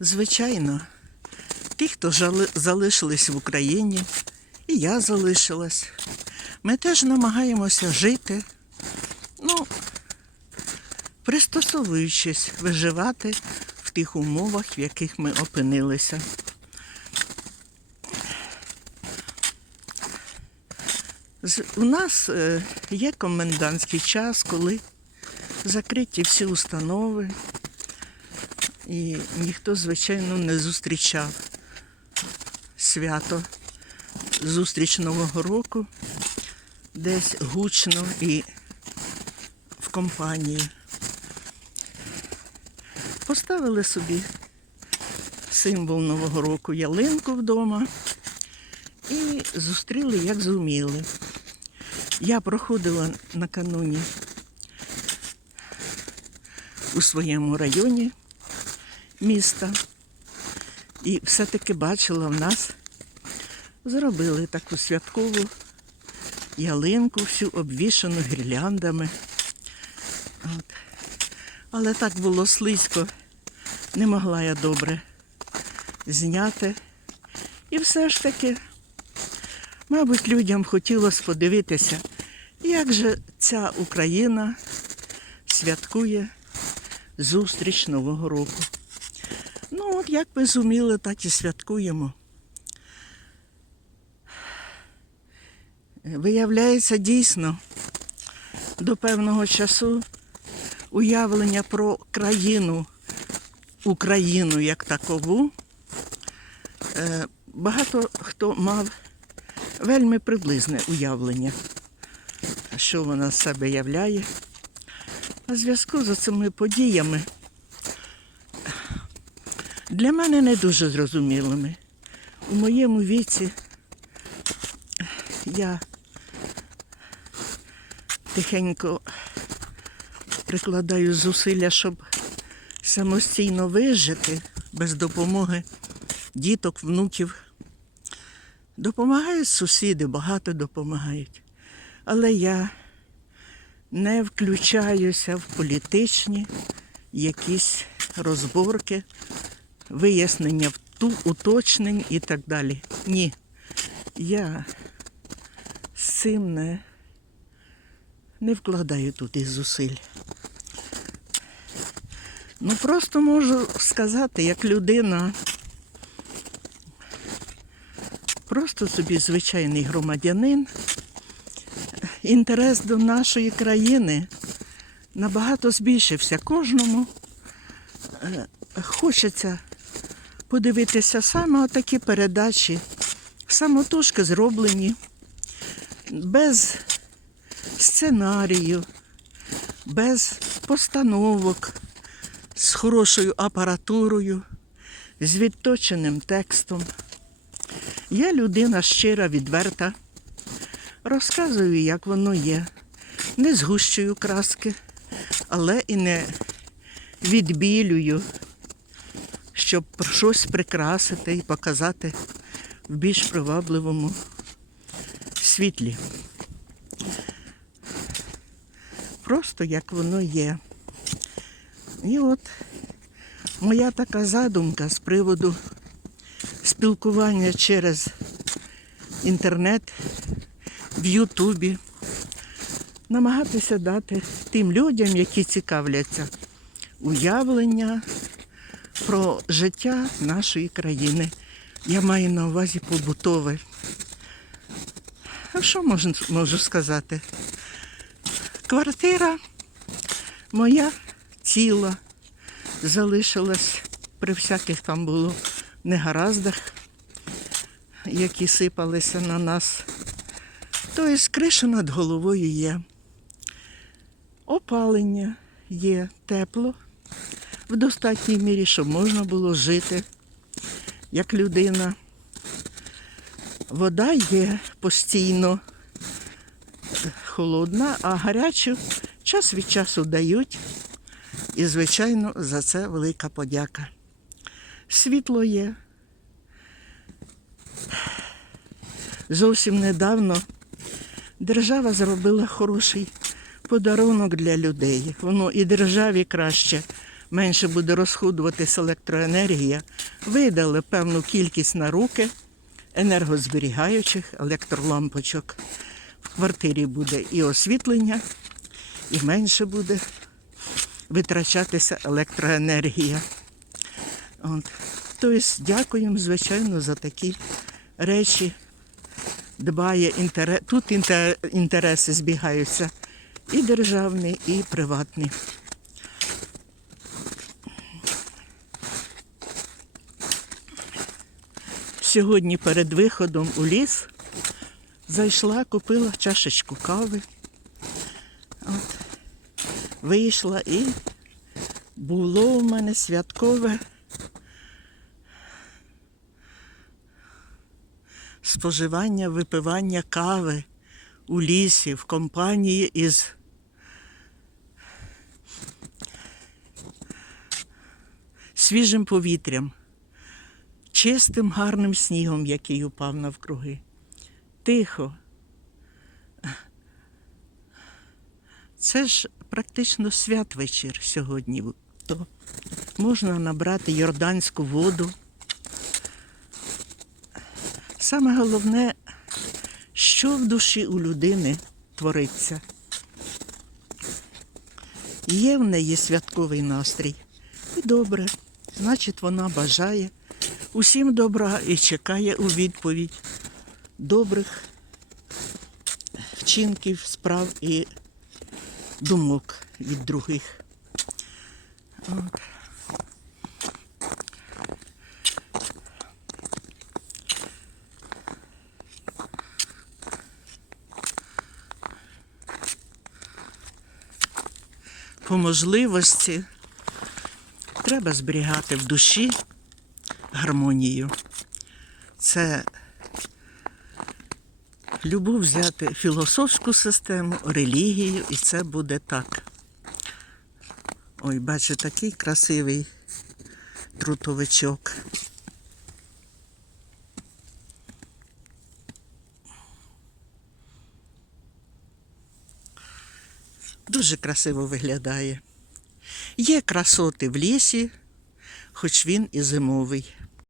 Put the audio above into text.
Звичайно, ті, хто залишились в Україні, і я залишилась, ми теж намагаємося жити, ну, пристосовуючись, виживати в тих умовах, в яких ми опинилися. У нас е, є комендантський час, коли закриті всі установи, і ніхто, звичайно, не зустрічав свято зустріч Нового року десь гучно і в компанії. Поставили собі символ Нового року ялинку вдома і зустріли, як зуміли. Я проходила накануні у своєму районі міста. І все-таки бачила в нас, зробили таку святкову ялинку, всю обвішану гірляндами. От. Але так було слизько, не могла я добре зняти. І все ж таки, мабуть, людям хотілося подивитися, як же ця Україна святкує зустріч Нового року. Ну, от як ми зуміли, так і святкуємо. Виявляється, дійсно, до певного часу уявлення про країну, Україну як такову, е, багато хто мав вельми приблизне уявлення, що вона з себе являє. А в зв'язку з цими подіями для мене не дуже зрозумілими. У моєму віці я тихенько прикладаю зусилля, щоб самостійно вижити без допомоги діток, внуків. Допомагають сусіди, багато допомагають. Але я не включаюся в політичні якісь розборки, вияснення вту- уточнень і так далі. Ні. Я з цим не, не вкладаю туди зусиль. Ну просто можу сказати, як людина, просто собі звичайний громадянин, інтерес до нашої країни набагато збільшився. Кожному е, хочеться подивитися саме такі передачі, самотужки зроблені, без сценарію, без постановок, з хорошою апаратурою, з відточеним текстом. Я людина щира, відверта. Розказую, як воно є. Не згущую краски, але і не відбілюю, щоб щось прикрасити і показати в більш привабливому світлі. Просто як воно є. І от моя така задумка з приводу спілкування через інтернет в Ютубі, намагатися дати тим людям, які цікавляться, уявлення про життя нашої країни. Я маю на увазі побутове. А що можу, можу сказати? Квартира моя ціла залишилась при всяких там було негараздах, які сипалися на нас. Тобто криша над головою є. Опалення є тепло, в достатній мірі, щоб можна було жити як людина. Вода є постійно холодна, а гарячу час від часу дають. І, звичайно, за це велика подяка. Світло є. Зовсім недавно держава зробила хороший подарунок для людей. Воно і державі краще, менше буде розходуватися електроенергія, видали певну кількість на руки енергозберігаючих електролампочок. В квартирі буде і освітлення, і менше буде витрачатися електроенергія. От. Тобто дякуємо, звичайно, за такі речі. Дбає інтерес. Тут інтереси збігаються і державні, і приватні. Сьогодні перед виходом у ліс зайшла, купила чашечку кави. От. Вийшла і було у мене святкове споживання, випивання кави у лісі в компанії із свіжим повітрям, чистим гарним снігом, який упав навкруги. Тихо. Це ж практично святвечір сьогодні. То можна набрати йорданську воду. Саме головне, що в душі у людини твориться. Є в неї святковий настрій. І добре, значить, вона бажає усім добра і чекає у відповідь добрих вчинків, справ і думок від других. От. По можливості треба зберігати в душі гармонію. Це любов взяти філософську систему, релігію, і це буде так. Ой, бачу, такий красивий трутовичок. Дуже красиво виглядає. Є красоти в лісі, хоч він і зимовий.